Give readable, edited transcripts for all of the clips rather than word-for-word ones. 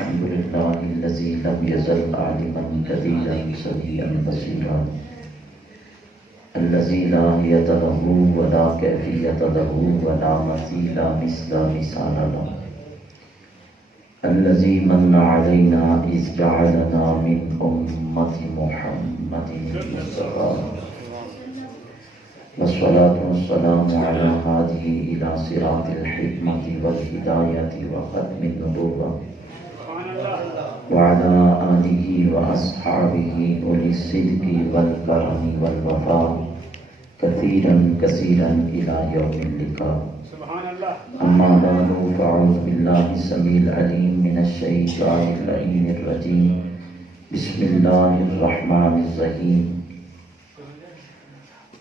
الحمد لله الذي لم يزل عالما قديرا سميعا بصيرا الذي لا نهاية له ولا كيفية له ولا مثيل مثال له الذي من علينا إذ جعلنا من أمة محمد المصطفى والصلاة والسلام على هذه إلى صراط الحكمة والهداية وختم النبوة وعلى آله وأصحابه أولي الصدق والكرم والوفاء كثيرا كثيرا إلى يوم اللقاء. أما بعد فأعوذ بالله السميع العليم من الشيطان اللعين الرجيم. بسم الله الرحمن الرحيم.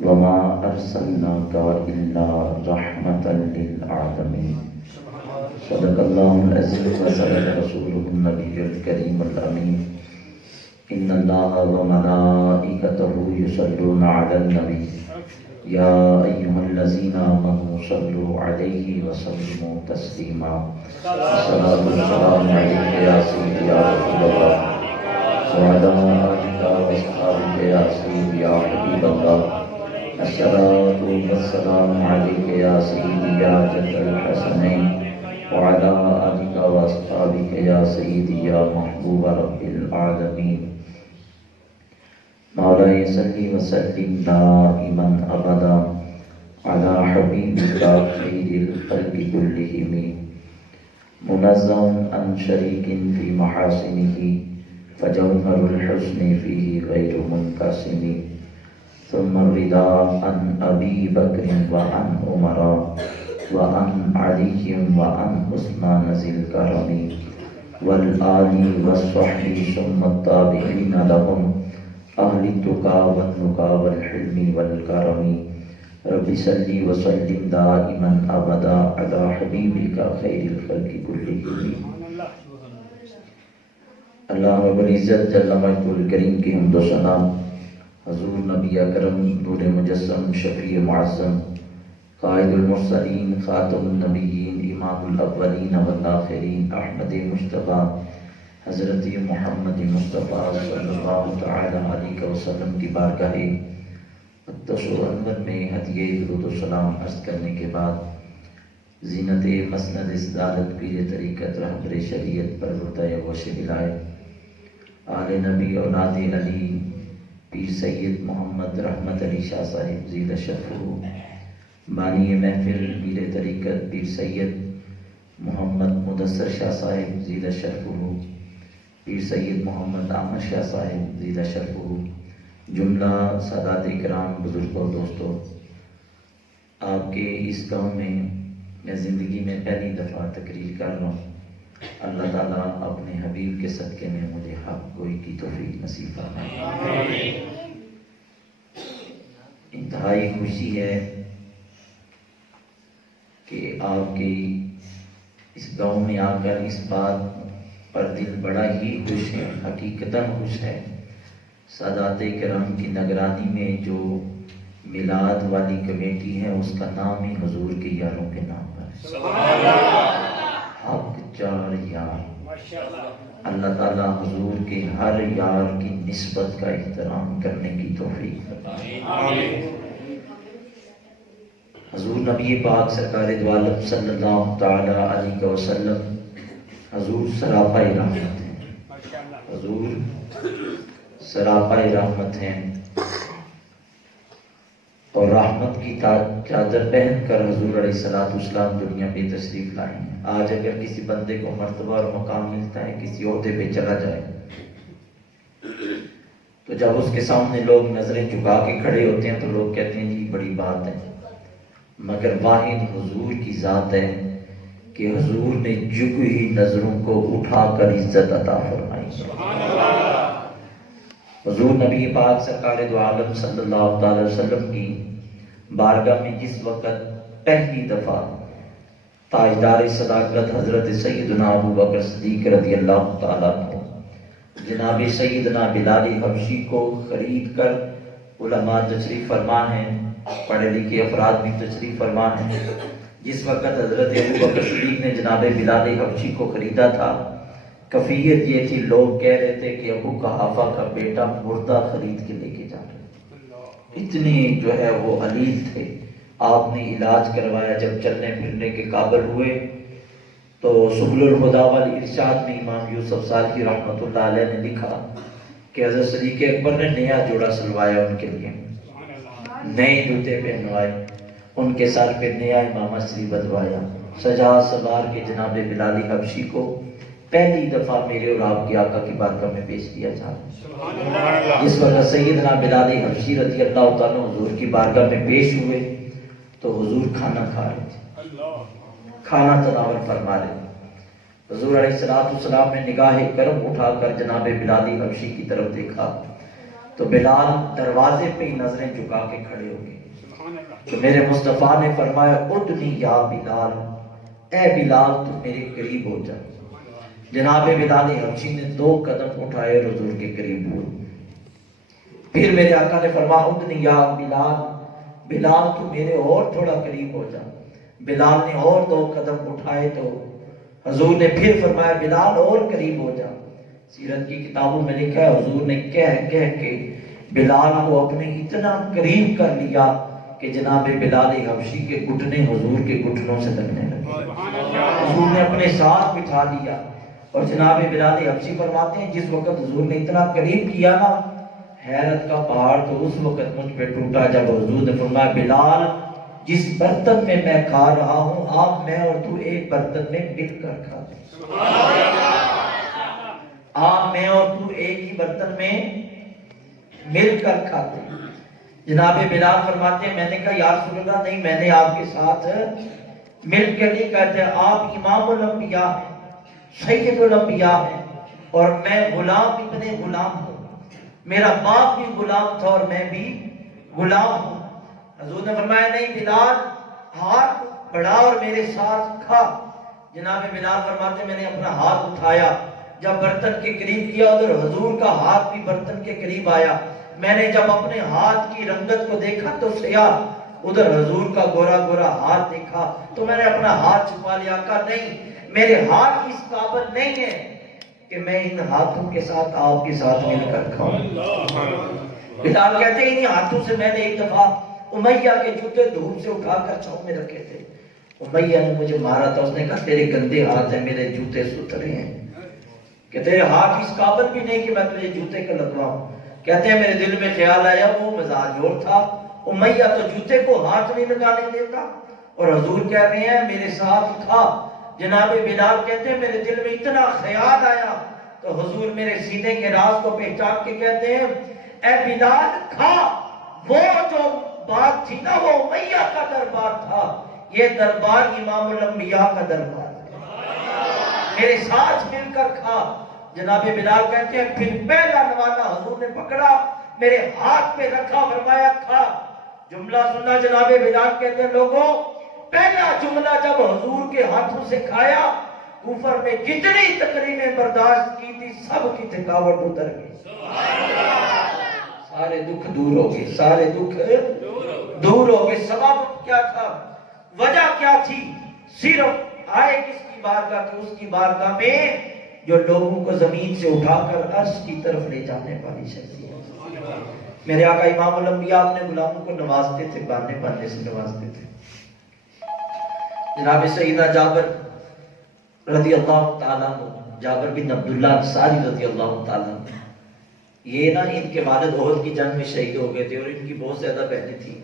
وما أرسلناك إلا رحمة للعالمين. صدق الله العظيم وصدق رسوله النبي الكريم الأمين. إن الله وملائكته يصلون على النبي يا أيها الذين آمنوا صلوا عليه وسلموا تسليما. الصلاة والسلام عليك يا سيدي يا رسول الله وعلى آلك وأصحابك يا سيدي يا حبيب الله. الصلاة والسلام عليك يا سيدي يا جد الحسنين وعلى آلك وأصحابك يا سيدي يا محبوب رب العالمين. مولاي صل وسلم دائما أبدا على حبيبك خير الخلق كلهم منزه عن شريك في محاسنه فجوهر الحسن فيه غير منقسم. ثم الرضا عن أبي بكر وعن عمر وعن علي وعن عثمان ذي الكرم والآل والصحب ثم التابعين لهم أهل التقى والنقى والحلم والكرم. رب صل وسلم دائما أبدا على حبيبك خير الخلق كلهم. اللہ رب العزت جل مجدہ الکریم کی حمد و ثنا حضور نبی اکرم نور مجسم شفیع معظم قائد المرسلین خاتم النبیین امام الاولین والآخرین احمد مصطفیٰ حضرت محمد مصطفیٰ صلی اللہ تعالی علیہ وسلم کی بارگاہ اقدس و انور میں ہدیہ درود و سلام عرض کرنے کے بعد زینت مسند صدارت پیر طریقت رہبر شریعت پروردہ وش ولایت آل نبی اولاد علی پیر سید محمد رحمت علی شاہ صاحب زیدہ شرفہ بانی محفل پیر طریقت پیر سید محمد مدثر شاہ صاحب زیدہ شرفہ پیر سید محمد احمد شاہ صاحب زیدہ شرفہ جملہ سادات کرام بزرگوں دوستوں، آپ کے اس گاؤں میں زندگی میں پہلی دفعہ تقریر کر رہا ہوں. اللہ تعالیٰ اپنے حبیب کے صدقے میں مجھے حق گوئی کی توفیق نصیب فرمائے. انتہائی خوشی ہے کہ آپ کی اس گاؤں میں آ کر اس بات پر دل بڑا ہی خوش ہے، حقیقتاً خوش ہے. سادات کرام کی نگرانی میں جو میلاد والی کمیٹی ہے اس کا نام ہی حضور کے یاروں کے نام پر ہے. حق چار یار. اللہ تعالیٰ حضور کے ہر یار کی نسبت کا احترام کرنے کی توفیق فرمائے. حضور نبی پاک سرکار دو عالم صلی اللہ تعالی علیہ وسلم حضور سراپا رحمت ہیں. حضور سراپا رحمت ہیں اور رحمت کی چادر پہن کر حضور علیہ السلام دنیا پہ تشریف لائے ہیں. آج اگر کسی بندے کو مرتبہ اور مقام ملتا ہے، کسی عہدے پہ چلا جائے، تو جب اس کے سامنے لوگ نظریں جھکا کے کھڑے ہوتے ہیں تو لوگ کہتے ہیں جی بڑی بات ہے. مگر واحد حضور کی ذات ہے کہ حضور نے جھکی ہوئی نظروں کو اٹھا کر عزت عطا فرمائی. حضور نبی پاک سرکار دو عالم صلی اللہ تعالی وسلم کی بارگاہ میں جس وقت پہلی دفعہ تاجدار صداقت حضرت سیدنا ابو بکر صدیق رضی اللہ تعالیٰ عنہ جناب سیدنا بلال حبشی کو خرید کر علماء تشریف فرما ہیں، پڑھے لکھے افراد بھی تشریف فرما ہیں. جس وقت حضرت ابو بکر صدیق نے جناب بلال حبشی کو خریدا تھا، کفیت یہ تھی، لوگ کہہ رہے تھے کہ ابو قحافہ کا بیٹا مردہ خرید کے لے کے جا رہے، اتنی جو ہے وہ علیل تھے۔ آپ نے علاج کروایا، جب چلنے پھرنے کے قابل ہوئے تو سبل الہدیٰ والارشاد میں امام یوسف صالحی رحمۃ اللہ علیہ نے لکھا کہ حضرت صدیق اکبر نے نیا جوڑا سلوایا، ان کے لیے نئے جوتے پہنوائے، ان کے سر پہ نیا امامہ سری بدوایا، سجا سوار کے جناب بلال حبشی کو پہلی دفعہ میرے اور آپ کی آقا کی بارگاہ میں پیش کیا جا رہا ہے۔ اس وقت سیدنا بلال حبشی رضی اللہ تعالیٰ حضور کی بارگاہ میں پیش ہوئے تو حضور کھانا کھا رہے تھے، کھانا تناول فرما رہے تھے۔ حضور علیہ السلام نے نگاہ کرم اٹھا کر جناب بلال حبشی کی طرف دیکھا تو بلال دروازے پہ ہی نظریں جھکا کے کھڑے ہو گئے۔ تو میرے مصطفیٰ نے فرمایا ادنی یا بلال، اے بلال تو میرے قریب ہو جا۔ جناب بلال حبشی نے 2 قدم اٹھائے اور حضور کے قریب ہوئے۔ پھر میرے آقا نے فرمایا ادنی یا بلال، بلال تو میرے اور تھوڑا قریب ہو جا۔ بلال نے اور 2 قدم اٹھائے تو حضور نے پھر فرمایا بلال اور قریب ہو جا۔ سیرت کی کتابوں میں لکھا ہے حضور نے کہہ کے بلال کو اپنے اتنا قریب کر لیا کہ جناب بلال حبشی کے گھٹنے حضور کے گھٹنوں سے لگنے لگے، حضور نے اپنے ساتھ بٹھا لیا۔ اور جناب بلال حبشی فرماتے ہیں جس وقت حضور نے اتنا قریب کیا نا، حیرت کا پہاڑ تو اس وقت مجھ پہ ٹوٹا جب حضور نے فرمایا بلال جس برتن میں میں کھا رہا ہوں آپ میں اور تو ایک برتن میں مل کر کھاتے، آپ میں اور تو ایک ہی برتن میں مل کر کھاتے۔ جناب بلال فرماتے ہیں میں نے کہا یا رسول اللہ نہیں، میں نے آپ کے ساتھ مل کے نہیں کہتے، آپ امام الانبیاء ہیں، سید الانبیاء ہیں اور میں غلام ابن غلام ہوں، میرا باپ بھی غلام تھا اور میں بھی غلام ہوں۔ حضور نے فرمایا نہیں بلال، ہاتھ بڑھا اور میرے ساتھ کھا۔ جناب بلال فرماتے میں نے اپنا ہاتھ اٹھایا، جب برتن کے قریب کیا ادھر حضور کا ہاتھ بھی برتن کے قریب آیا۔ میں نے جب اپنے ہاتھ کی رنگت کو دیکھا تو سیاہ، ادھر حضور کا گورا گورا ہاتھ دیکھا تو میں نے اپنا ہاتھ چھپا لیا، کہا نہیں میرے ہاتھ اس قابل نہیں ہے کہ میں ان ہاتھوں کے ساتھ آپ کے ساتھ مل کر کھاؤں۔ بلال کہتے ہیں انہی ہاتھوں سے میں نے ایک دفعہ امیہ کے جوتے دھوپ سے اٹھا کر چھاؤں میں رکھے تھے، امیہ نے مجھے مارا تھا، اس نے کہا تیرے گندے ہاتھ ہیں، میرے جوتے ستھرے ہیں، کہ تیرے ہاتھ اس قابل بھی نہیں کہ میں تجھے جوتے کا لگواؤں۔ کہتے ہیں میرے دل میں خیال آیا وہ مزاج اور تھا، امیہ تو جوتے کو ہاتھ نہیں لگانے دیتا اور حضور کہہ رہے ہیں میرے ساتھ کھا۔ جناب بلال کہتے ہیں میرے دل میں اتنا خیال آیا تو حضور میرے سینے کے راز کو پہچان کے کہتے ہیں اے بلال کھا، وہ جو بات تھی نا وہ امیہ کا دربار تھا، یہ دربار امام الانبیاء کا دربار ہے، میرے ساتھ مل کر کھا۔ جناب بلال کہتے ہیں پھر پہلا نوالہ حضور نے پکڑا میرے ہاتھ پہ رکھا، فرمایا کھا۔ جملہ سننا جناب بلال کہتے ہیں لوگوں پہلا جملہ جب حضور کے ہاتھوں سے کھایا کفر میں جتنی تکلیفیں برداشت کی تھی سب کی تھکاوٹ اتر گئی، سارے دکھ دور ہو گئے، سارے دکھ دور ہو گئے۔ سبب کیا تھا، وجہ کیا تھی، صرف آئے کس کی بارگاہ کی، اس کی بارگاہ میں جو لوگوں کو زمین سے اٹھا کر عرش کی طرف لے جانے والی شخصیت۔ میرے آقا امام الانبیاء اپنے غلاموں کو نوازتے تھے، باندھنے سے نوازتے تھے۔ جناب سیدنا جابر رضی اللہ تعالیٰ عنہ، جابر بن عبداللہ انصاری رضی اللہ تعالیٰ عنہ، یہ نا ان کے والد احد کی جنگ میں شہید ہو گئے تھے اور ان کی بہت زیادہ بہنیں تھیں۔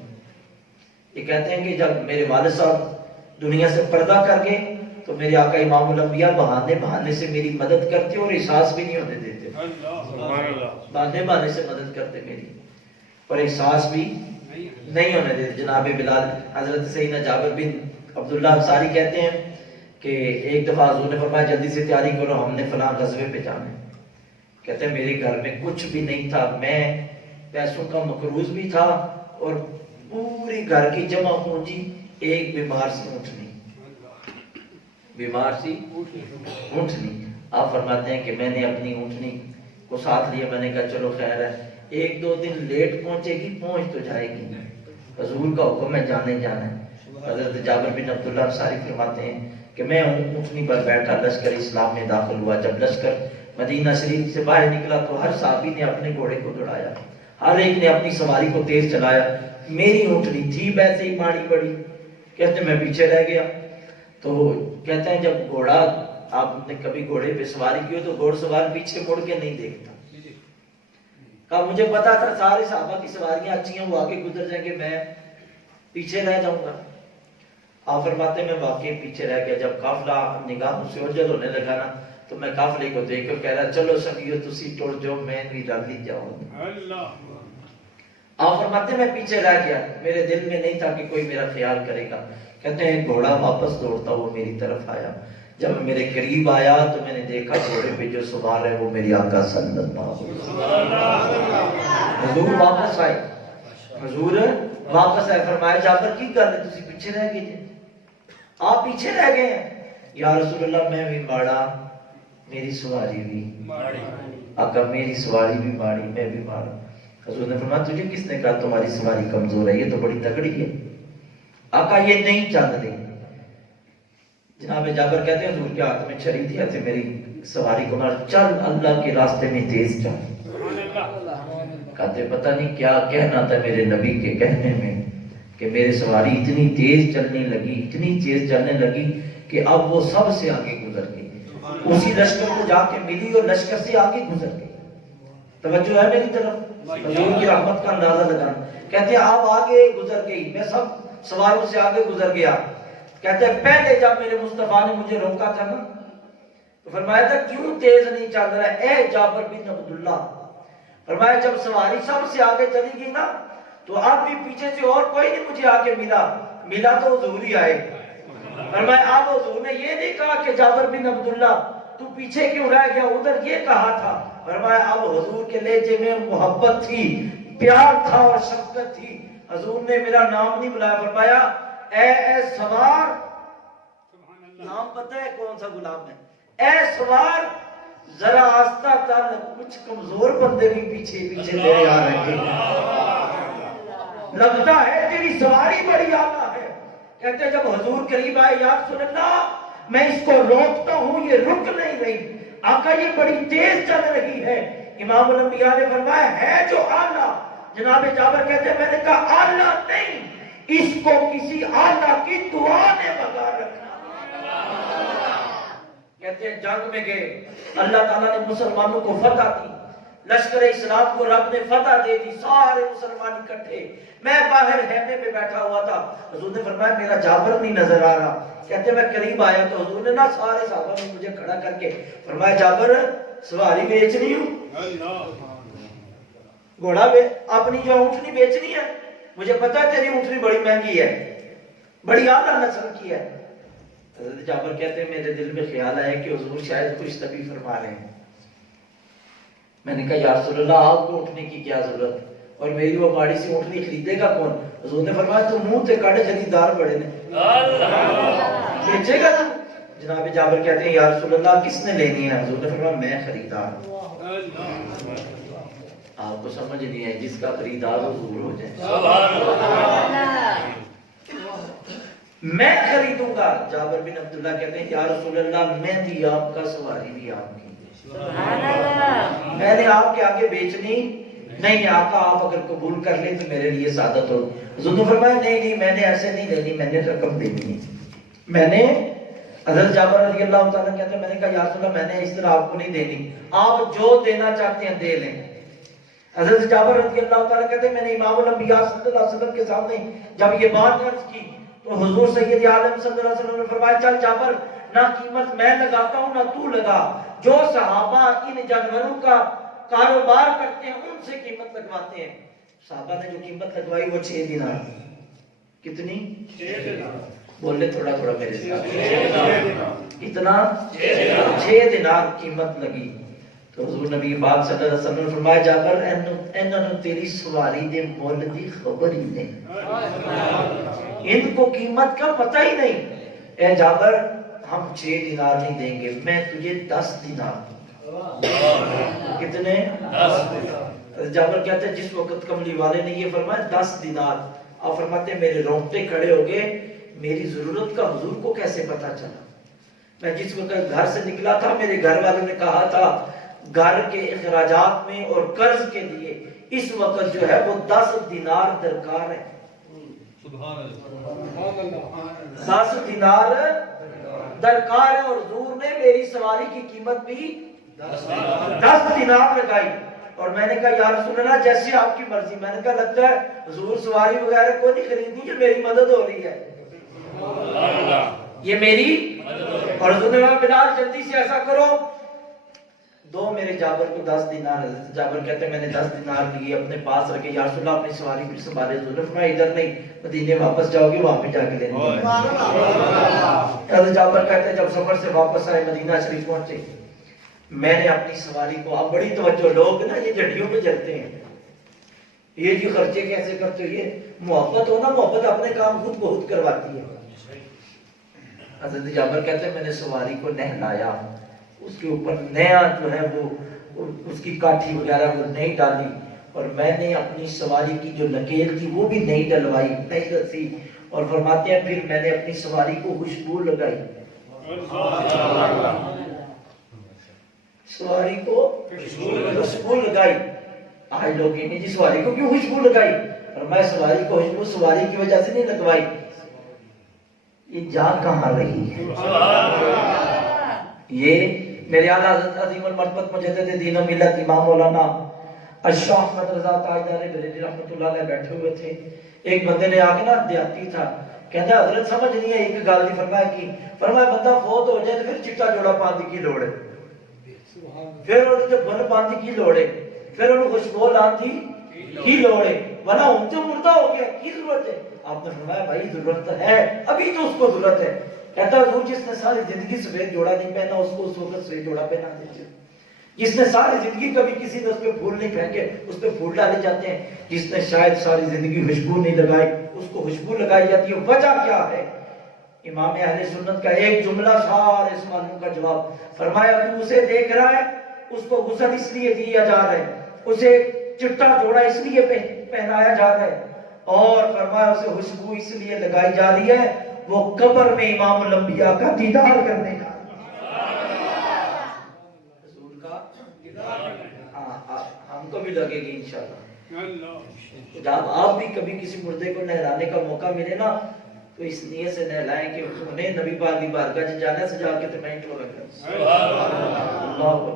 یہ کہتے ہیں کہ جب میرے والد صاحب دنیا سے پردہ کر گئے تو میرے آقا امام الانبیاء بہانے سے میری مدد کرتے اور احساس بھی نہیں ہونے دیتے، بہانے سے مدد کرتے میری اور احساس بھی نہیں ہونے دیتے۔ جناب بلال حضرت سیدنا جابر بن عبداللہ انصاری کہتے ہیں کہ ایک دفعہ حضور نے فرمایا جلدی سے تیاری کرو ہم نے فلاں غزوے پہ جانا ہے۔ کہتے ہیں میرے گھر میں کچھ بھی نہیں تھا، میں پیسوں کا مقروض بھی تھا اور پوری گھر کی جمع پونجی ایک بیمار سی اونٹنی آپ فرماتے ہیں کہ میں نے اپنی اونٹنی کو ساتھ لیا، میں نے کہا چلو خیر ہے، 1-2 دن لیٹ پہنچے گی، پہنچ تو جائے گی، حضور کا حکم ہے جانے جانا ہے۔ حضرت جابر بن عبداللہ انصاری فرماتے ہیں کہ میں اونٹنی پر بیٹھا لشکر اسلام میں داخل ہوا. جب لشکر مدینہ شریف سے باہر نکلا تو ہر صحابی نے اپنے گھوڑے کو دوڑایا, ہر ایک نے اپنی سواری کو تیز چلایا. میری اونٹنی تھی ویسے ہی ماڑی پڑی, کہتے میں پیچھے رہ گیا. تو کہتے ہیں جب گھوڑا, آپ نے کبھی گھوڑے پہ سواری کی ہو تو گھوڑ سوار پیچھے مڑ کے نہیں دیکھتا. کہا مجھے پتا تھا سارے صحابہ کی سواریاں اچھی ہیں, وہ آگے گزر جائیں گے, میں پیچھے رہ جاؤں گا. آپ فرماتے میں واقعی پیچھے رہ گیا. جب قافلہ نگاہوں سے اوجھل ہونے لگا نا تو میں قافلے کو دیکھ کر کہہ رہا چلو سبیو تسی ٹوڑ جاؤ میں بھی رل ہی جاؤں. آپ فرماتے میں پیچھے رہ گیا, میرے دل میں نہیں تھا کہ کوئی میرا خیال کرے گا. کہتے ہیں گھوڑا واپس دوڑتا وہ میری طرف آیا. جب میرے قریب آیا تو میں نے دیکھا گھوڑے پہ جو سوار ہے وہ میری آقا صلی اللہ علیہ وسلم. حضور واپس آئے, حضور واپس آئے. فرمایا جابر کی گل ہے تسی پیچھے رہ گئے جی, آپ پیچھے رہ گئے ہیں. یا رسول اللہ میں بھی ماڑا, میری سواری بھی آقا, میری سواری بھی ماڑی, میں بھی ماڑا. حضور نے فرمایا تجھے کس نے کہا تمہاری سواری کمزور ہے, یہ تو بڑی تگڑی ہے. آقا یہ نہیں چاند رہی. جناب جابر کہتے ہیں حضور کے ہاتھ میں چھری تھی, ایسے میری سواری کو مار, چل اللہ کے راستے میں تیز چل. کہتے پتہ نہیں کیا کہنا تھا میرے نبی کے کہنے میں کہ میرے سواری اتنی تیز چلنے لگی, اتنی تیز چلنے لگی کہ اب وہ سب سے آگے گزر گئی. اسی لشکر کو جا کے ملی اور لشکر سے آگے گزر گئی. توجہ ہے میری طرف, حضور کی رحمت کا اندازہ لگانا. کہتے ہیں آپ آگے گزر گئی, میں سب سواروں سے آگے گزر گیا. کہتے ہیں پہلے جب میرے مصطفیٰ نے مجھے روکا تھا نا تو فرمایا تھا کیوں تیز نہیں چل رہا ہے اے جابر بن عبداللہ. فرمایا جب سواری سب سے آگے چلی گئی نا تو اب بھی پیچھے سے اور کوئی نہیں مجھے آگے ملا تو حضور ہی آئے. فرمایا اب حضور نے یہ نہیں کہا کہ جابر بن عبداللہ تو پیچھے کیوں رہ گیا, ادھر یہ کہا تھا. فرمایا اب حضور کے لہجے میں محبت تھی, پیار تھا اور شفقت تھی. حضور نے میرا نام نہیں بلایا, فرمایا اے سوار, نام پتہ ہے کون سا غلام ہے, اے سوار ذرا آستہ چل, کچھ کمزور بندے بھی پیچھے پیچھے میرے آ رہے ہیں, لگتا ہے تیری سواری بڑی اعلیٰ ہے. کہتے جب حضور قریب آئے یا رسول اللہ میں اس کو روکتا ہوں یہ رک نہیں رہی, آقا یہ بڑی تیز چل رہی ہے. امام الانبیاء نے فرمایا ہے جو اعلیٰ. جناب جابر کہتے ہیں میں نے کہا اعلیٰ نہیں, اس کو کسی اعلیٰ کی دعا نے بگا رکھا. کہتے ہیں جنگ میں گئے, اللہ تعالیٰ نے مسلمانوں کو فتح دی, لشکر اسلام کو رب نے فتح دے دی, سارے مسلمان اکٹھے. میں باہر خیمے میں بیٹھا ہوا تھا, حضور نے فرمایا میرا جابر نہیں نظر آ رہا. کہتے ہیں میں قریب آیا تو حضور نے نا سارے صحابہ نے مجھے کھڑا کر کے فرمایا جابر سواری بیچنی ہوں, گھوڑا اپنی جو اونٹنی بیچنی ہے, مجھے پتا ہے تیری اونٹنی بڑی مہنگی ہے, بڑی اعلیٰ نسل کی ہے. حضرت جابر کہتے ہیں میرے دل میں خیال آیا کہ حضور شاید خوش طبی فرما رہے ہیں. میں نے کہا یا رسول اللہ آپ کو اونٹنی کی کیا ضرورت, اور میری وہ ماڑی سی اونٹنی خریدے گا کون. حضور نے فرمایا تو منہ تے کاڑے خریدار بڑے نے, بیچے گا تو. جناب جابر کہتے ہیں یا رسول اللہ کس نے لینی ہے. حضور نے فرمایا میں خریدار ہوں. آپ کو سمجھ نہیں ہے, جس کا خریدار حضور ہو جائے میں خریدوں گا. جابر بن عبداللہ کہتے ہیں یا رسول اللہ میں بھی آپ کا, سواری بھی آپ کی, میں نے آپ کے آگے بیچنی نہیں. آقا آپ اگر قبول کر لیں تو میرے لیے سعادت ہو. حضور نے فرمایا نہیں میں نے ایسے نہیں لینی, میں نے رقم دینی ہے. میں نے حضرت جابر رضی اللہ تعالیٰ کہتے ہیں میں نے کہا یا رسول اللہ میں نے اس طرح آپ کو نہیں دینی, آپ جو دینا چاہتے ہیں دے لیں. حضرت جابر رضی اللہ تعالیٰ کہتے ہیں میں نے امام الانبیاء صلی اللہ علیہ وسلم کے سامنے جب یہ بات عرض کی تو حضور سید عالم صلی اللہ علیہ وسلم نے فرمایا چل جابر نہ قیمت میں لگاتا ہوں نہ تو لگا, جو صحابہ ان جانوروں کا کاروبار کرتے ہیں ان سے قیمت لگواتے ہیں. صحابہ نے جو قیمت لگوائی وہ 6 دینار. کتنی؟ 6 دینار. بولے تھوڑا تھوڑا میرے ساتھ, کتنا؟ 6 دینار قیمت لگی. تو حضور نبی پاک صلی اللہ علیہ وسلم نے فرمایا جابر انہوں نے تیری سواری دے مول دی خبر ہی نہیں, ان کو قیمت کا پتہ ہی نہیں. اے جابر ہم 6 دینار نہیں دیں گے, میں تجھے 10 دینار دوں گا. کتنے؟ 10 دینار. جابر کہتے ہیں جس وقت کملی والے نے یہ فرمایا 10 دینار, آپ فرماتے ہیں میرے رونگٹے کھڑے ہو گئے, میری ضرورت کا حضور کو کیسے پتہ چلا. میں جس وقت گھر سے نکلا تھا میرے گھر والوں نے کہا تھا گھر کے اخراجات میں اور قرض کے لیے اس وقت جو ہے وہ 10 دینار درکار ہے. 10 دینار درکار ہے اور حضور نے میری سواری کی قیمت بھی 10 دینار لگائی. اور میں نے کہا یا رسول اللہ جیسی آپ کی مرضی. میں نے کہا لگتا ہے حضور سواری وغیرہ کوئی نہیں خریدنی، یہ میری مدد ہو رہی ہے، یہ میری. اور حضور نے کہا بلال جلدی سے ایسا کرو، دو میرے جابر کو 10 دینار. حضرت جابر کہتے ہیں میں نے 10 دینار لیے اپنے پاس رکھے. یا رسول اللہ اپنی سواری پھر سنبھالے. حضور نے فرمایا ادھر نہیں، مدینے واپس جاؤ گے وہاں پہ جا کے لینا. حضرت جابر کہتے ہیں جب سفر سے واپس آئے مدینہ شریف پہنچے، میں نے اپنی سواری کو، اب بڑی توجہ، لوگ نا یہ جھڑیوں پہ جلتے ہیں، یہ جی خرچے کیسے کرتے ہو، یہ محبت ہو نا، محبت اپنے کام خود بہت کرواتی ہے. حضرت جابر کہتے ہیں میں نے سواری کو نہلایا، اس کے اوپر نیا جو ہے وہ اس کی کاٹھی وغیرہ وہ نہیں ڈالی، اور میں نے اپنی سواری کی جو نکیل تھی وہ بھی نہیں ڈلوائی، نہیں رسی. اور فرماتے ہیں پھر میں نے اپنی سواری کو خوشبو لگائی. سواری کو خوشبو لگائی. آج لوگ کہیں جی سواری کو کیوں خوشبو لگائی؟ اور میں سواری کو خوشبو سواری کی وجہ سے نہیں لگوائی، یہ جا کہاں رہی. یہ میرے اعلیٰ حضرت عظیم المرتبت مجدد دین و ملت امام مولانا اشرف احمد رضا تاجدار بریلوی رحمۃ اللہ علیہ بیٹھے ہوئے تھے. ایک بندے نے آ کے نا دیہاتی تھا، کہتا ہے حضرت سمجھ نہیں ہے ایک گل دی. فرمایا بندہ فوت ہو جائے تو پھر چٹا جوڑا پاندی کی لوڑ ہے، پھر انہوں جو بن پاندی کی لوڑ ہے، پھر انہوں خوشبو لاندی کی لوڑ ہے، ورنہ ان سے مردہ ہو گیا کی ضرورت ہے. آپ نے فرمایا بھائی ضرورت ہے، ابھی تو اس کو ضرورت ہے. کہتا حضور جس نے ساری زندگی سفید جوڑا نہیں پہنا اس کو اس وقت سفید جوڑا پہنا دیجیے. جس نے ساری زندگی کبھی کسی نے اس پہ پھول نہیں پھینکے اس پہ پھول ڈالے جاتے ہیں. جس نے شاید ساری زندگی خوشبو نہیں لگائی اس کو خوشبو لگائی جاتی ہے. وجہ کیا ہے؟ امام اہل سنت کا ایک جملہ سارے سوالوں کا جواب. فرمایا تو اسے دیکھ رہا ہے، اس کو غسل اس لیے دیا جا رہا ہے، اسے چٹا جوڑا اس لیے پہنایا جا رہا ہے، اور فرمایا اسے خوشبو اس لیے لگائی جا رہی ہے وہ قبر میں امام الانبیاء کا دیدار کرنے کا، حضور کا دیدار. ہم کو بھی لگے گی انشاءاللہ. جب آپ بھی کبھی کسی مردے کو نہلانے کا موقع ملے نا تو اس نیت سے نہلائیں کہ انہیں نبی پاک کی بارگاہ سے جانا سجا کے تو میں انٹرو لگا. اللہ اکبر.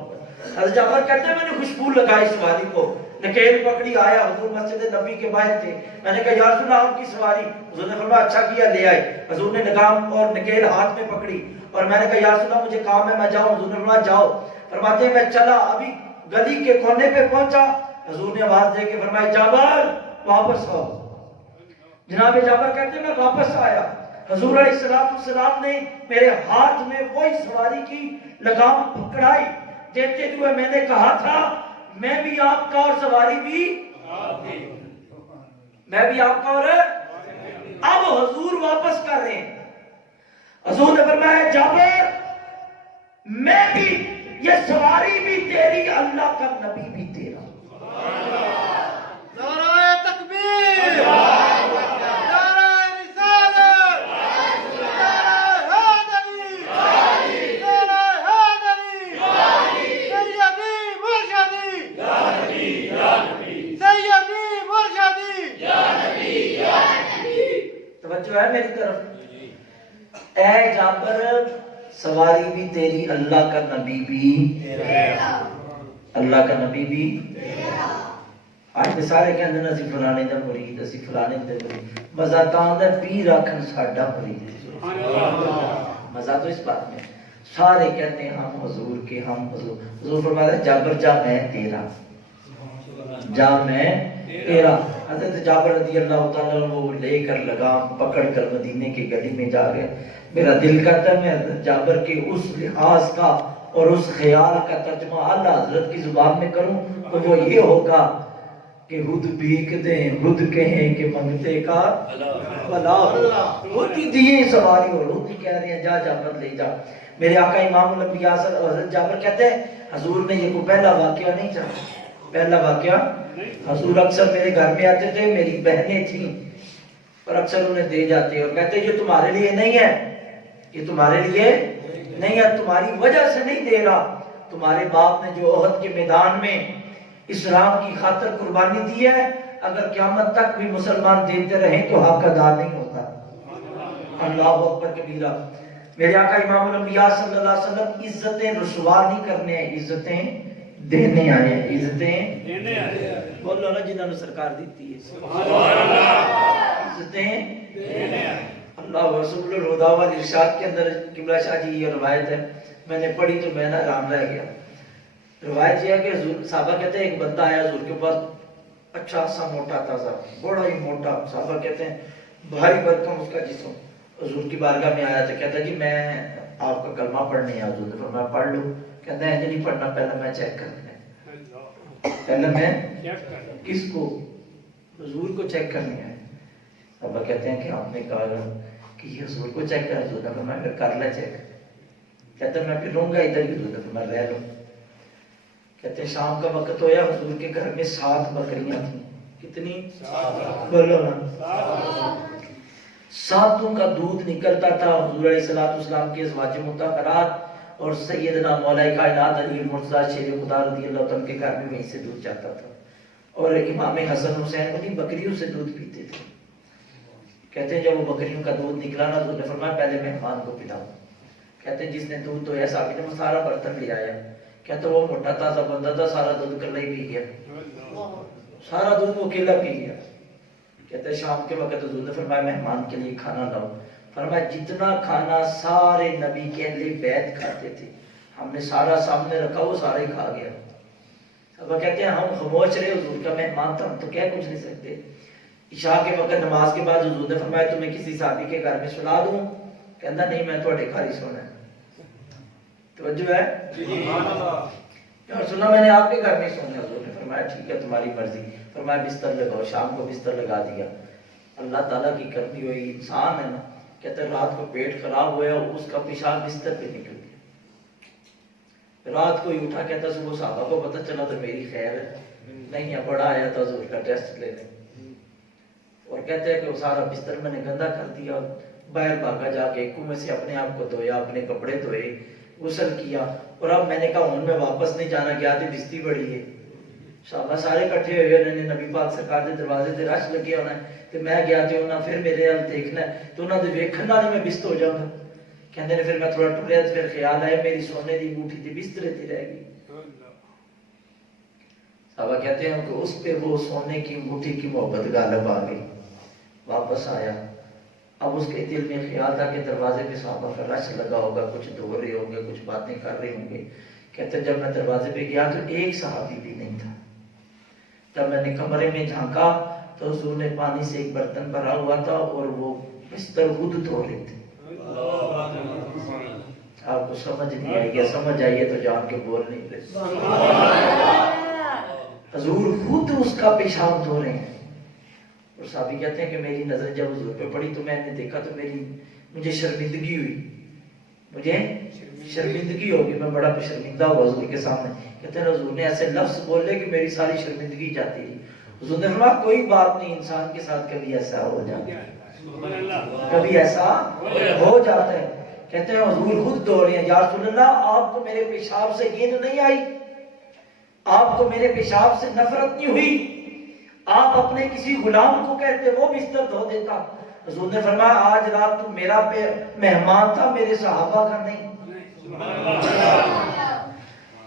حضرت جابر کہتے ہیں میں نے خوشبو لگائی سواری کو، نکیل پکڑی، آیا حضور مسجد نبی کے باہر تھے. میں نے کہا یا رسول اللہ آپ کی سواری. حضور نے فرمایا اچھا کیا لے آئے. حضور نے لگام اور نکیل ہاتھ میں پکڑی اور میں نے کہا یا رسول اللہ مجھے کام ہے میں جاؤں. حضور نے فرمایا جاؤ. فرماتے ہیں میں چلا، ابھی گلی کے کونے پہ پہنچا، حضور نے آواز دے کے فرمایا جابر واپس آؤ. جناب جابر کہتے ہیں میں واپس آیا. حضور علیہ السلام نے میرے ہاتھ میں وہی سواری کی لگام پکڑائی. دیتے ہوئے میں نے کہا تھا میں بھی آپ کا اور سواری بھی میں بھی آپ کا. اور اب حضور واپس کر رہے ہیں. حضور نے فرمایا جابر میں بھی، یہ سواری بھی تیری، اللہ کا نبی بھی تیرا. نعرہ تکبیر، نعرہ رسالت، نعرہ حیدری، نعرہ حیدری، سیدی مرشدی، سیدی مرشدی. توجہ ہے میری طرف. اے جابر سواری بھی تیری، اللہ کا نبی بھی تیرا، اللہ کا نبی بھی تیرا. آج تے سارے کہندے نے اسی فلانے دا مرید، اسی فلانے دا مرید. مزہ تاں دا پیر آکھن ساڈا مرید. مزہ تو اس بات میں سارے کہتے ہیں ہم حضور کے، ہم حضور. حضور فرماتا ہے جابر جا میں تیرا، جا میں تیرا. حضرت جابر رضی اللہ تعالیٰ وہ لے کر لگام پکڑ کر مدینے کی گلی میں جا گئے. میرا دل کرتا ہے میں حضرت جابر کے اس لحاظ کا اور اس خیال کا ترجمہ اعلیٰ حضرت کی زبان میں کروں تو وہ یہ ہوگا کہ خود بھیک دیں خود کہیں کہ منگتے کا بھلا. خود ہی دیے سواری اور خود ہی کہہ رہے ہیں جا جابر لے جا. میرے آقا امام الانبیاء حضرت جابر کہتے ہیں حضور نے یہ کوئی پہلا واقعہ نہیں چاہا. پہلا واقعہ حضور اکثر میرے گھر میں آتے تھے، میری بہنیں تھیں اور اکثر انہیں دے جاتے اور کہتے یہ تمہارے لیے نہیں ہے، یہ تمہارے لیے نہیں ہے تمہاری وجہ سے نہیں دے رہا، تمہارے باپ نے جو احد کے میدان میں اسلام کی خاطر قربانی دی ہے، اگر قیامت تک بھی مسلمان دیتے رہیں تو حق ادا نہیں ہوتا۔ اللہ اکبر کبیرہ۔ میرے آقا امام الانبیاء صلی اللہ علیہ وسلم عزتیں رسوا نہیں کرنے ہیں، عزتیں دینے آئے ہیں، عزتیں دینے آئے ہیں۔ بولو نا جنہوں نے سرکار دیتی ہے، سبحان اللہ، عزتیں دینے آئے ہیں۔ اللہ رسول الہدیٰ والارشاد کے اندر قبلہ شاہ جی یہ روایت ہے، میں نے پڑھی تو میں نہ حیران رہ گیا۔ روایت یہ ہے کہ حضور صحابہ کہتے ہیں ایک بندہ آیا حضور کے پاس، اچھا سا موٹا تازہ، بڑا ہی موٹا، صحابہ کہتے ہیں بھاری بھرکم اس کا جسم، حضور کی بارگاہ میں آیا تو کہتا ہے جی میں آپ کا کلمہ پڑھنے آیا، حضور نے فرمایا پڑھ لو۔ کہتا ہے نہیں پڑھنا، پہلے میں چیک کرنا ہے، پہلے میں کس کو؟ حضور کو چیک کرنے آئے۔ صحابہ کہتے ہیں کہ آپ نے کہا کہ یہ حضور کو چیک کر، حضور نے فرمایا پھر کر لے چیک۔ کہتا ہے میں پھر رہوں گا ادھر ہی، حضور نے فرمایا رہ لو۔ کہتے ہیں شام کا وقت ہویا، حضور کے گھر میں 7 بکریاں تھیں۔ کتنی؟ بولو نا، 7 کا دودھ نکلتا تھا۔ حضور علیہ السلام کے ازواج مطہرات اور سیدنا مولا کائنات علی المرتضیٰ شیر خدا رضی اللہ عنہ کے گھر میں وہیں سے دودھ جاتا تھا، اور امام حسن حسین انہیں بکریوں سے دودھ پیتے تھے۔ کہتے ہیں جب وہ بکریوں کا دودھ نکلا نا، حضور نے فرمایا پہلے مہمان کو پلاؤ۔ کہتے ہیں جس نے دودھ دھویا صحابی نے وہ سارا برتن لے آیا۔ کہتے وہ موٹا تازہ بندہ تھا، سارا دودھ کر ہی پی گیا، سارا دودھ وہ اکیلا پی گیا۔ کہتے ہیں شام کے وقت حضور نے فرمایا مہمان کے لیے کھانا لاؤ۔ فرمایا جتنا کھانا سارے نبی کے اہل بیت کھاتے تھے، ہم نے سارا سامنے رکھا، وہ سارا ہی کھا گیا۔ اب کہتے ہیں ہم خاموش رہے، حضور کا مہمان تھا، ہم تو کہہ کچھ نہیں سکتے۔ عشاء کے وقت نماز کے بعد حضور نے فرمایا تمہیں کسی صحابی کے گھر میں سلا دوں؟ کہتا نہیں میں تھوڑے گھر ہی سونا ہے۔ توجہ ہے؟ یا رسول اللہ میں نے آپ کے گھر میں سونا ہے۔ حضور نے فرمایا ٹھیک ہے تمہاری مرضی۔ فرمایا بستر لگاؤ۔ شام کو بستر لگا دیا۔ اللہ تعالیٰ کی کرنی ہوئی، انسان ہے نا، کہتے ہیں رات کو پیٹ خراب ہوا، اس کا پیشاب بستر پہ نکل گیا۔ رات کو ہی اٹھا، کہتا صبح صحابہ کو پتہ چلا تو میری خیر ہے، نہیں ہے بڑا آیا تھا حضور کا ٹیسٹ لینے، اور کہتے ہیں کہ وہ سارا بستر میں نے گندا کر دیا۔ باہر بھاگا، جا کے کنویں سے اپنے آپ کو دھویا، اپنے کپڑے دھوئے، غسل کیا، اور اب میں نے کہا ہوں میں واپس نہیں جانا، گیا تھی بستی بڑی ہے، صحابہ سارے کٹھے ہوئے، انہوں نے نبی پاک سرکار کے دروازے سے رش لگے ہونا ہے، تو میں گیا تھی انہوں نے پھر میرے حال دیکھنا ہے، تو انہوں نے ویکھنا نہیں میں بست ہو جاؤں گا۔ کہتے ہیں پھر میں تھوڑا ٹریا، پھر خیال آیا میری سونے دی انگوٹھی تھی بسترے تھی رہ گئی۔ صحابہ کہتے ہیں کہ اس پہ وہ سونے کی انگوٹھی کی محبت غالب آ گئی۔ واپس آیا، اب اس کے دل میں خیال تھا کہ دروازے پہ صحابہ کا رش لگا ہوگا، کچھ دھو رہے ہوں گے، کچھ باتیں کر رہے ہوں گے۔ کہتے ہیں جب میں دروازے پہ گیا تو ایک صحابی بھی نہیں تھا۔ جب میں نے کمرے میں جھانکا تو حضور نے پانی سے ایک برتن بھرا ہوا تھا اور وہ بستر خود دھو رہے تھے۔ آپ کو سمجھ نہیں آئی ہے، سمجھ آئیے تو جان کے بول نہیں رہے۔ حضور خود اس کا پیشاب دھو رہے ہیں، اور صحابی کہتے ہیں کہ میری نظر جب حضور پہ پڑی تو میں نے دیکھا تو مجھے شرمندگی ہوئی، مجھے شرمندگی ہوگی، میں بڑا شرمندہ ہوا حضور کے سامنے۔ کہتے ہیں حضور نے ایسے لفظ بولے کہ میری ساری شرمندگی جاتی رہی۔ حضور نے فرمایا کوئی بات نہیں، انسان کے ساتھ کبھی ایسا ہو جاتا ہے، کبھی ایسا ہو جاتا ہے۔ کہتے ہیں حضور خود دھو رہے ہیں، یا رسول اللہ آپ کو میرے پیشاب سے گند نہیں آئی، آپ کو میرے پیشاب سے نفرت نہیں ہوئی، آپ اپنے کسی غلام کو کہتے وہ بستر دھو دیتا۔ حضور نے فرمایا آج رات تو میرا مہمان تھا، میرے صحابہ کا نہیں۔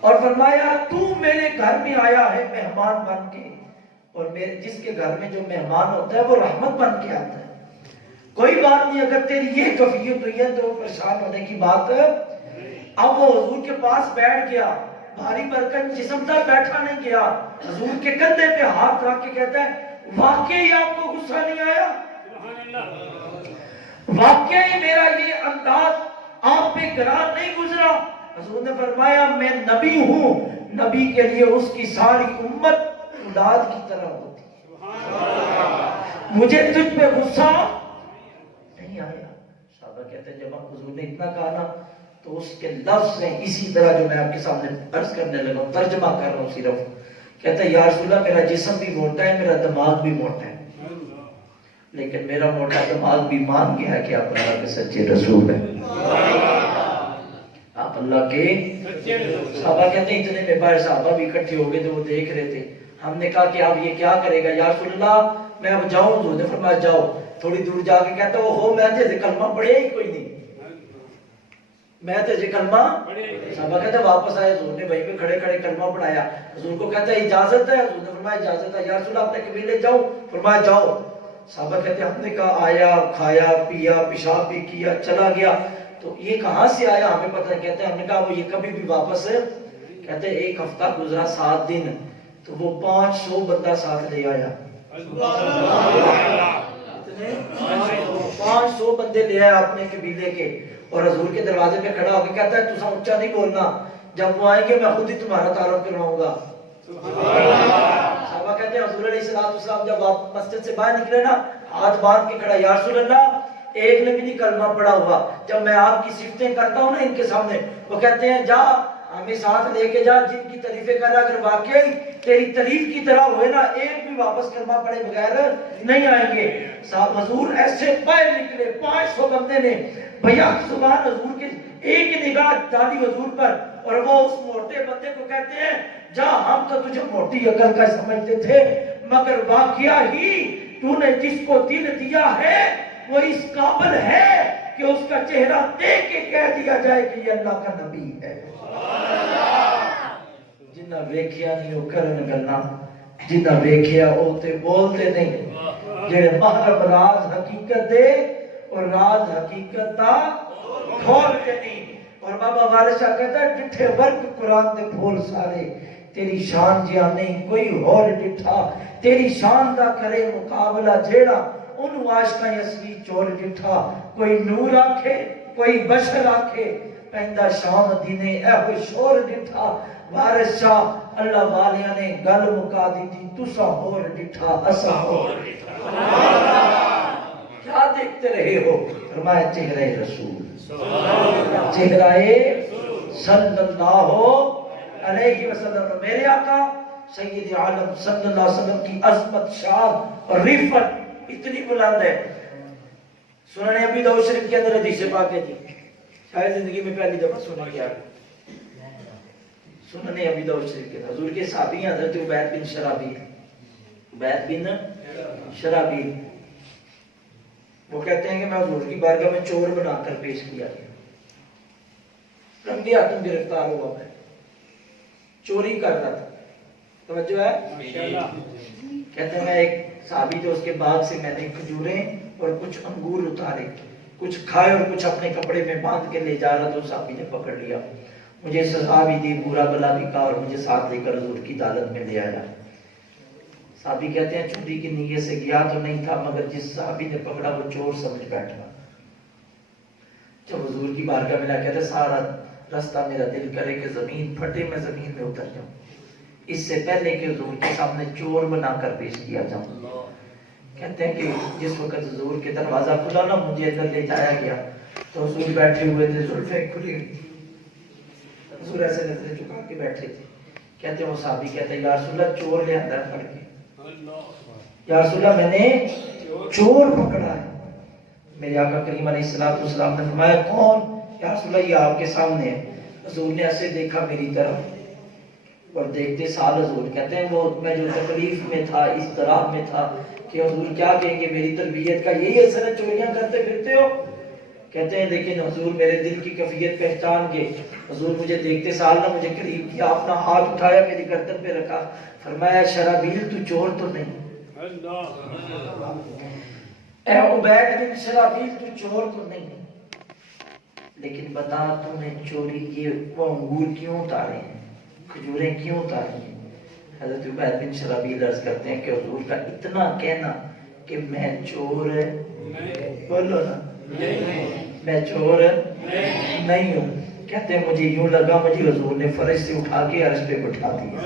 اور فرمایا تو میرے گھر میں آیا ہے مہمان بن کے، اور جس کے گھر میں جو مہمان ہوتا ہے وہ رحمت بن کے آتا ہے۔ کوئی بات نہیں، اگر تیری یہ کیفیت ہوئی ہے تو پریشان ہونے کی بات ہے۔ اب وہ حضور کے پاس بیٹھ گیا، بھاری برکن جسم تک بیٹھا نہیں گیا، حضور کے کندھے پہ ہاتھ رکھ کے کہتا ہے واقعی آپ کو غصہ نہیں آیا؟ واقعی میرا یہ انداز آپ پہ گران نہیں گزرا؟ حضور نے فرمایا میں نبی ہوں، نبی کے لیے اس کی ساری امت اولاد کی طرح ہوتی، مجھے تجھ پہ غصہ نہیں آیا۔ صحابہ کہتے ہیں جب حضور نے اتنا کہا نا تو اس کے لفظ نے اسی طرح جو میں آپ کے سامنے عرض کرنے لگا ہوں، ترجمہ کر رہا ہوں صرف۔ کہتا ہے یا رسول اللہ میرا جسم بھی موٹا ہے، میرا دماغ بھی موٹا ہے، لیکن میرا موٹا دماغ بھی مان گیا کہ آپ اللہ کے سچے رسول ہیں۔ اللہ کے صحابہ کہتے ہیں اتنے میں باہر صحابہ بھی اکٹھے ہو گئے تو وہ دیکھ رہے تھے. ہم نے کہا کہ اب یہ کیا کرے گا یا رسول اللہ میں اب جاؤں. حضور نے فرمایا جاؤ. تھوڑی دور جا کے کہتا ہو میں تجھے کلمہ پڑھے ہی کوئی نہیں, میں تجھے کلمہ. صحابہ کہتے ہیں واپس آئے. حضور نے وہیں پہ کھڑے کھڑے کلمہ پڑھایا. حضور کو کہتا ہے اجازت ہے. حضور نے فرمایا اجازت ہے. یا رسول اللہ اپنے قبیلے جاؤ. فرمایا جاؤ. صحابہ کہتے ہیں ہم نے کہا آیا کھایا پیا پیشاب بھی کیا چلا گیا تو یہ کہاں سے آیا ہمیں پتہ. کہتے ہیں ہم نے کہا وہ یہ کبھی بھی واپس ہے. کہتے ہیں ایک ہفتہ گزرا 7 دن تو وہ 500 بندہ ساتھ لے آیا. 500 بندے لے آیا اپنے قبیلے کے اور حضور کے دروازے پہ کھڑا ہو کے کہتا ہے تم اونچا نہیں بولنا, جب وہ آئیں گے میں خود ہی تمہارا تعارف کرواؤں گا. صحابہ کہتے ہیں حضور علیہ السلام جب آپ مسجد سے باہر نکلے نا ہاتھ باندھ کے کھڑا, یا رسول اللہ ایک نے بھی نہیں کلمہ پڑھا ہوا. جب میں آپ کی صفتیں کرتا ہوں نا ان کے سامنے وہ کہتے ہیں جا ہمیں ساتھ لے کے جا جن کی تعریفیں کر رہا, اگر واقعی تیری تعریف کی طرح ہوئے نا ایک بھی واپس کلمہ پڑھے بغیر نہیں آئیں گے. صاحب حضور ایسے باہر نکلے 500 بندے نے بھیا کی زبان حضور کے ایک نگاہ ڈالی حضور پر اور وہ اس موٹے بندے کو کہتے ہیں جا ہم تو تجھے موٹی عقل کا سمجھتے تھے مگر واقعہ ہی تو نے جس کو دل دیا ہے وہ اس قابل ہے کہ اس کا چہرہ دیکھ کے کہہ دیا جائے کہ یہ اللہ کا نبی ہے. جنہ ویکھیا نہیں وہ کرن گلا, جنہ ویکھیا وہ تے بولتے نہیں. جڑے محرم راز حقیقت دے اور راز حقیقت دا کھول کے نہیں. اور بابا وارث شاہ کہتا ہے ڈٹھے ورک قرآن دے پھول سارے تیری شان جیا نہیں کوئی اور ڈٹھا, تیری شان دا کرے مقابلہ جیڑا انہوں عاشقاں اصلی چور ڈٹھا. کوئی نور آکھے کوئی بشر آکھے پہندہ شام دینے اے شور ڈٹھا. وارث شاہ اللہ والیاں نے گل مکا دیتی تسا اور ڈٹھا اسا اور ڈٹھا. کیا دیکھتے رہے ہو؟ فرمایا چہرہ رسول, چہرہ صلی اللہ علیہ وسلم. میرے آقا سید عالم صلی اللہ علیہ وسلم کی عظمت شان اور رفت اتنی بلند ہے. سنن ابی داؤد شریف کے اندر حدیث پاک ہے جی, شاید زندگی میں پہلی دفعہ سنا گیا. سنن ابی داؤد شریف کے حضور کے صحابی حضرت عبید بن شرابیل, عبید بن شرابیل وہ کہتے ہیں کہ میں حضور کی بارگاہ میں چور بنا کر پیش کیا گیا. رنگے ہاتھوں گرفتار ہوا, میں چوری کر رہا تھا. توجہ ہے. کہتے ہیں میں ایک صحابی جو اس کے باغ سے میں نے کھجوریں اور کچھ انگور اتارے, کچھ کھائے اور کچھ اپنے کپڑے میں باندھ کے لے جا رہا تو صحابی نے پکڑ لیا, مجھے سزا بھی دی, برا بلا بھی کہا اور مجھے ساتھ لے کر حضور کی عدالت میں لے آیا. صحابی کہتے ہیں چوری کی نیت سے گیا تو نہیں تھا مگر جس صحابی نے پکڑا وہ چور سمجھ بیٹھا. جب حضور کی بارگاہ میں لا کہتے سارا راستہ میرا دل کرے کہ زمین پھٹے میں زمین میں اتر جاؤں اس سے پہلے کہ حضور کے سامنے چور بنا کر پیش کیا جاؤں. کہتے ہیں کہ جس وقت حضور کے دروازہ کھلا نا مجھے اندر لے جایا گیا تو حضور بیٹھے ہوئے تھے, زلفیں کھلی ہوئی, حضور ایسے نظریں جھکا کے بیٹھے تھے. کہتے ہیں وہ صحابی کہتے ہیں یا رسول اللہ چور لے اندر پڑ کے, یا رسول اللہ میں نے چور پکڑا ہے. میرے آقا کریم علیہ السلام نے فرمایا کون؟ یا رسول اللہ یہ آپ کے سامنے ہے. حضور نے ایسے دیکھا میری طرف اور دیکھتے سال حضور کہتے ہیں وہ میں جو تکلیف میں تھا اضطراب میں تھا کہ حضور کیا کہیں گے میری تربیت کا یہی اثر ہے چوریاں کرتے پھرتے ہو. کہتے ہیں لیکن حضور میرے دل کی کیفیت پہچان گئے. حضور مجھے دیکھتے سال نہ مجھے قریب کیا, اپنا ہاتھ اٹھایا میری گردن پہ رکھا, فرمایا شرابیل تو چور تو نہیں, اے عبید بن شرابیل تو چور تو نہیں, لیکن بتا تو نے چوری کی وہ انگور کیوں اتارے ہیں, کھجوریں کیوں اتاری ہیں؟ حضرت عبید بن شرابیل عرض کرتے ہیں کہ حضور کا اتنا کہنا کہ میں چور بولو نا میں چور نہیں ہوں. کہتے ہیں مجھے یوں لگا مجھے حضور نے فرش سے اٹھا کے عرش پہ بٹھا دیا.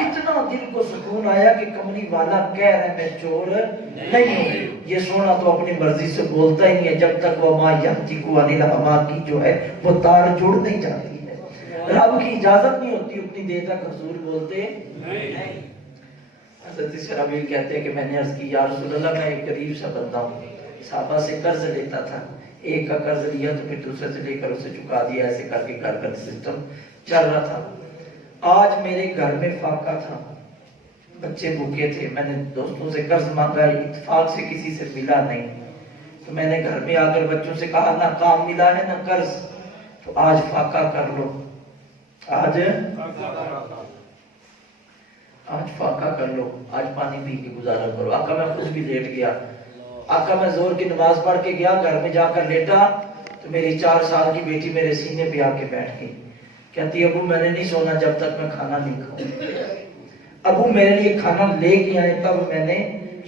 اتنا دل کو سکون آیا کہ کملی والا کہہ رہا ہے میں چور نہیں ہوں. یہ سونا تو اپنی مرضی سے بولتا ہی نہیں ہے جب تک وہ ماں یہتی کو انیل ہوا کی جو ہے وہ تار جڑ نہیں جاتی ہے. رب کی اجازت نہیں ہوتی اتنی دیر تک حضور بولتے نہیں. حضرت شرابیل کہتے ہیں کہ میں نے عرض کی یا رسول اللہ میں ایک غریب سا بندہ ہوں, صحابہ سے قرض لیتا تھا, ایک کا قرض لیا تو پھر دوسرے سے لے کر اسے چکا دیا، ایسے کر کے گھر کا سسٹم چل رہا تھا۔ آج میرے گھر میں فاقہ تھا، بچے بھوکے تھے، میں نے دوستوں سے قرض مانگا، اتفاق سے کسی سے ملا نہیں، تو میں نے گھر میں آ کر بچوں سے کہا نہ کام ملا ہے نہ قرض، تو آج فاقہ کر لو، آج فاقہ کر لو، آج پانی پی کے گزارا کرو۔ آقا میں خود بھی لیٹ گیا، آقا میں زور کی نماز پڑھ کے گیا، گھر میں جا کر لیٹا تو میری 4 سال کی بیٹی میرے سینے پہ آ کے بیٹھ گئی، کہتی ابو میں نے نہیں سونا جب تک میں کھانا نہیں کھاؤں، ابو میرے لیے کھانا لے کے آئے تب میں نے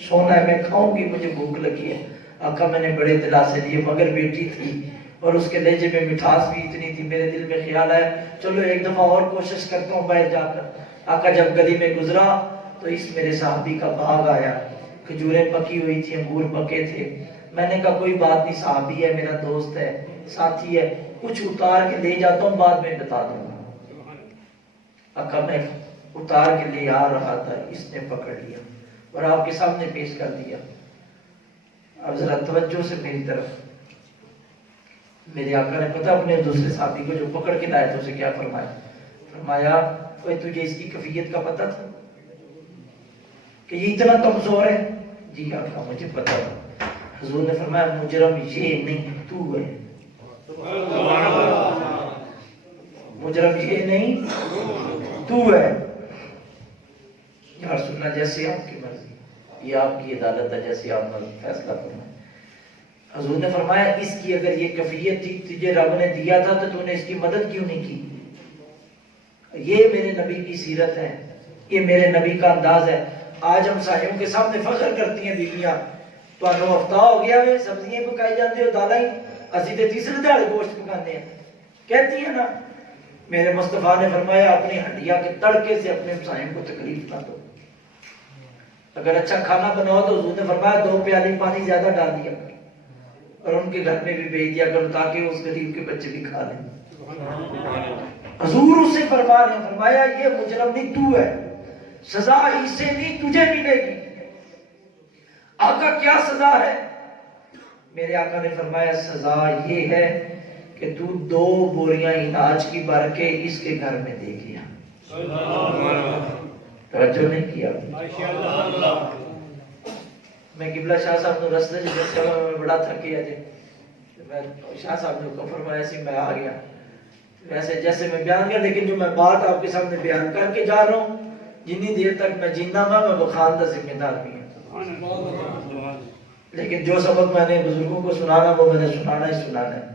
سونا ہے، میں کھاؤں گی، مجھے بھوک لگی ہے۔ آقا میں نے بڑے دلاسے لیے، مگر بیٹی تھی اور اس کے لہجے میں مٹھاس بھی اتنی تھی، میرے دل میں خیال آیا چلو ایک دفعہ اور کوشش کرتا ہوں باہر جا کر۔ آقا جب گلی میں گزرا تو اس میرے صحابی کا باغ آیا، کھجوریں پکی ہوئی تھی، انگور پکے تھے، میں نے کہا کوئی بات نہیں، صحابی ہے، میرا دوست ہے، ساتھی ہے، کچھ اتار کے لے جاتا ہوں، بعد میں بتا دوں گا۔ آقا میں اتار کے لے آ رہا تھا، اس نے پکڑ لیا اور آپ کے سامنے پیش کر دیا۔ اب ذرا توجہ سے میری طرف، میرے آقا نے پتا اپنے دوسرے صحابی کو جو پکڑ کے لائے تھے اسے کیا فرمایا؟ فرمایا کوئی تجھے اس کی کیفیت کا پتا تھا کہ یہ اتنا کمزور ہے؟ جی آقا مجھے پتا تھا۔ حضور نے فرمایا مجرم یہ نہیں تو ہے، مجرم یہ نہیں تو ہے۔ یا رسول اللہ جیسے آپ کی مرضی، یہ آپ کی عدالت ہے، جیسے آپ نے فیصلہ فرمایا۔ حضور نے فرمایا اس کی اگر یہ کیفیت تھی تجھے رب نے دیا تھا تو تو نے اس کی مدد کیوں نہیں کی؟ یہ میرے نبی کی سیرت ہے، یہ میرے نبی کا انداز ہے۔ آج ہم سائیوں کے سامنے فخر کرتی ہیں بیویاں، تو انو ہفتہ ہو گیا ہے سبزیاں پکائی جاتے ہو دالا ہی اسی تے تیسرے دہاڑے گوشت پکانے ہیں، کہتی ہیں نا۔ میرے مصطفیٰ نے فرمایا اپنی ہڈیا کے تڑکے سے اپنے سائیوں کو تکلیف نہ دو، اگر اچھا کھانا بناؤ تو حضور نے فرمایا 2 پیالی پانی زیادہ ڈال دیا اور ان کے گھر میں بھی بھیج دیا کرو تاکہ اس غریب کے بچے بھی کھا لیں۔ حضور اس سے فرما رہے ہیں، فرمایا یہ مجرم نہیں تو ہے، سزا اس سے نہیں تجھے ملے گی۔ آقا کیا سزا ہے؟ میرے آقا نے فرمایا سزا یہ ہے کہ تو 2 بوریاں اناج کی بھر کے اس کے گھر میں دے گیا۔ توجہ نہیں کیا؟ میں قبلہ شاہ صاحب نے رستے جب میں بڑا تھکیا جی، میں شاہ صاحب نے کو فرمایا سی میں آ گیا، ویسے جیسے میں بیان کر، لیکن جو میں بات آپ کے سامنے بیان کر کے جا رہا ہوں، جنی دیر تک میں جینا میں وہ خاندہ ذمہ دار بھی ہوں، لیکن جو سبق میں نے بزرگوں کو سنانا وہ میں نے سنانا ہی سنانا ہے۔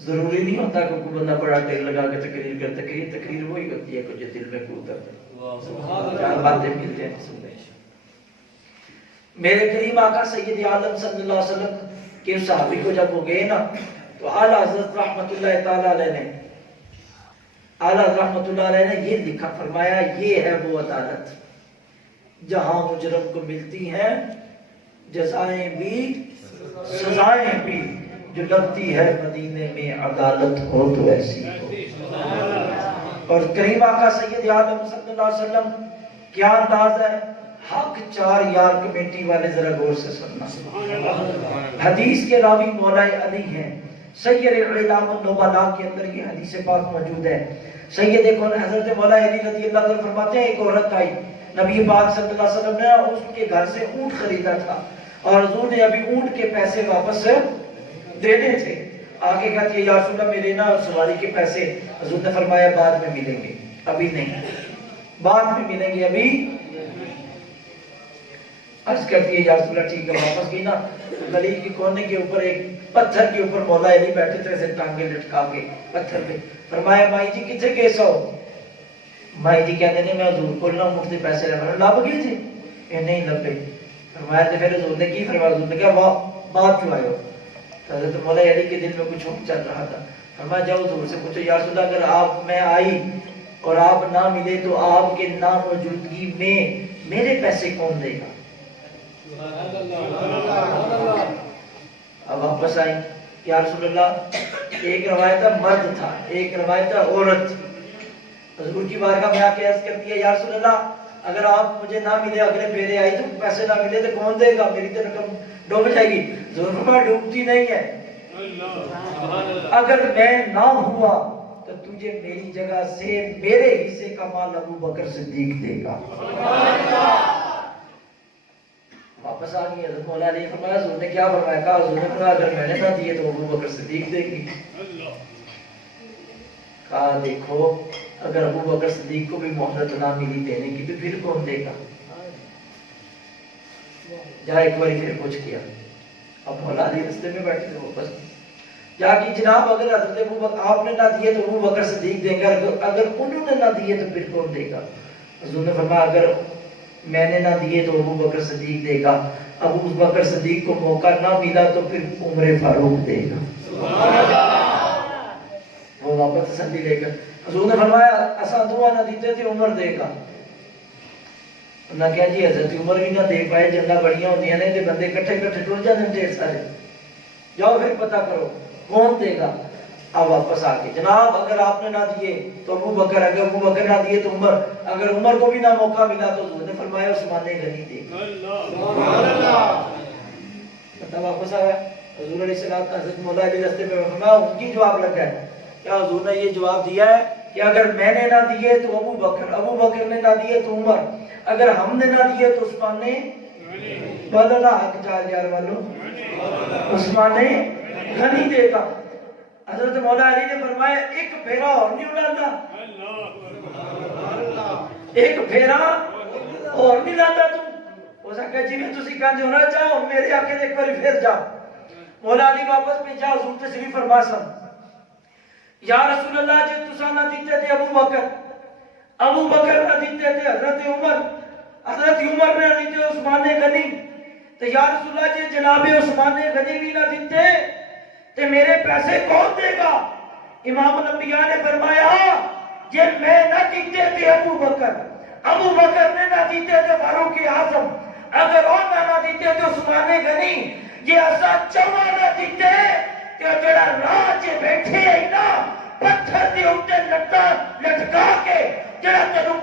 ضروری نہیں ہوتا کہ کوئی بندہ بڑا ٹیک لگا کے تقریر کر، تقریر وہی ہوتی ہے کہ جو دل میں کو اترتا ہے، 4 باتیں ملتے ہیں سننے۔ میرے کریم آقا سید عالم صلی اللہ علیہ وسلم کے صحابی کو جب وہ گئے نا تو اعلیٰ حضرت رحمت اللہ تعالیٰ علیہ نے، اعلیٰ رحمت اللہ علیہ نے یہ لکھا، فرمایا یہ ہے وہ عدالت جہاں مجرم کو ملتی ہیں جزائیں بھی سزائیں بھی، جو لگتی ہے مدینے میں عدالت ہو تو ایسی ہو۔ اور کریم آقا سید عالم صلی اللہ علیہ وسلم کیا انداز ہے، حق 4 یار کمیٹی والے ذرا غور سے سننا۔ حدیث کے راوی مولا علی ہیں، سید اعلام النبلاء کے اندر یہ حدیث پاک موجود ہے۔ سید کون حضرت مولا علی رضی اللہ عنہ فرماتے ہیں ایک عورت آئی، نبی پاک صلی اللہ علیہ وسلم نے اس کے گھر سے اونٹ خریدا تھا اور حضور نے ابھی اونٹ کے پیسے واپس دینے تھے، آگے کہتی ہے یا رسول اللہ میرے نا سواری کے پیسے، حضور نے فرمایا بعد میں ملیں گے، ابھی نہیں، بعد میں ملیں گے، ابھی۔ عرض کرتی ہے یا رسول اللہ ٹھیک ہے، واپس گئی نا، گلی کے کونے کے اوپر ایک پتھر کے اوپر مولا علی بیٹھے تھے ایسے ٹانگیں لٹکا کے پتھر پہ، فرمایا مائی جی کتنے گئے سو؟ مائی جی کہتے ہیں میں حضور کو نہ مفتی پیسے لے لب گئے تھے، یہ نہیں لبے۔ فرمایا تو پھر حضور نے کی فرمایا؟ حضور نے کہا بات کیوں آئے ہو؟ حضرت مولا علی کے دل میں کچھ چل رہا تھا، فرمایا جاؤ حضور سے پوچھو یا رسول اللہ اگر آپ میں آئی اور آپ نہ ملے تو آپ کے ناموجودگی میں میرے پیسے کون دے گا؟ اب واپس آئی، یا رسول اللہ ایک روایت مرد تھا ایک روایت عورت تھی، حضور کی بارگاہ میں آ کے عرض کرتی ہے یا رسول اللہ اگر آپ مجھے نہ ملے اگلے پھیرے آئی تو پیسے نہ ملے تو کون دے گا؟ میری تو رقم ڈوب جائے گی۔ حضور فرمایا ڈوبتی نہیں ہے، اگر میں نہ ہوا تو تجھے میری جگہ سے میرے حصے کا مال ابو بکر صدیق دے گا۔ واپس آ گئی حضرت مولا علی فرمایا حضور نے کیا فرمایا؟ کہا حضور نے فرمایا اگر میں نے نہ دیے تو ابو بکر صدیق دے گی۔ کہا دیکھو اگر ابو بکر صدیق کو بھی مہلت نہ ملی دینے کی تو پھر کون دے گا؟ جا ایک بار پھر پوچھ کیا، اب مولا علی رستے میں بیٹھے تھے، واپس جا کہ جناب اگر حضرت ابو بکر آپ نے نہ دیے تو ابو بکر صدیق دیں گے، اگر انہوں نے نہ دیے تو پھر کون دے گا؟ حضور نے فرمایا اگر میں نے نہ دیے تو ابو بکر صدیق دے گا، ابو بکر صدیق کو موقع نہ ملا تو پھر عمر فاروق دے گا۔ وہ واپس تسلی لے کر حضور نے فرمایا اسا دعا نہ دیتے تھے عمر دے گا۔ انہاں کہا جی حضرت عمر بھی نہ دے پائے، جنگاں بڑیاں ہوندیاں نے تے بندے کٹھے کٹھے ٹر جاندے ڈھیر سارے، جاؤ پھر پتہ کرو کون دے گا۔ اب واپس آ کے جناب اگر آپ نے نہ دیے تو ابو بکر، اگر ابو بکر نہ دیے تو عمر، اگر عمر کو بھی نہ موقع ملا تو حضور نے فرمایا عثمان غنی دے گا۔ پتہ واپس آیا حضور علیہ السلام حضرت مولا علی رستے میں فرمایا ان کی جواب لگا ہے کیا؟ حضور نے یہ جواب دیا ہے کہ اگر میں نے نہ دیے تو ابو بکر، ابو بکر نے نہ دیے تو عمر، اگر ہم نے نہ دیے تو عثمان نے بدلا حق چار یار والوں عثمان غنی دے گا۔ حضرت مولا علی نے فرمایا ایک پھیرا اور نہیں اڑانا، ایک پھیرا اور نہیں لانا تو ہو سکتا جی میں تسی کہاں جو ہونا چاہو میرے آکے ایک بار پھر جا۔ مولا علی واپس پہ جا حضور تشریف فرما سن یا رسول اللہ جی تسا نہ دیتے تھے ابو بکر نہ دیتے تھے حضرت عمر نے نہ دیتے عثمان غنی، تو یا رسول اللہ جی جناب عثمان غنی بھی نہ دیتے تو میرے پیسے کون دے گا؟ امام الانبیاء نے فرمایا جی میں نہ دیتے تھے ابو بکر نے نہ دیتے تھے فاروق اعظم، اگر اور نہ دیتے تھے عثمان غنی، یہ ایسا چوا نہ دیتے کہ جڑا راج بیٹھے ہی نا پتھر دی اوپر لٹکا کے جڑا تینوں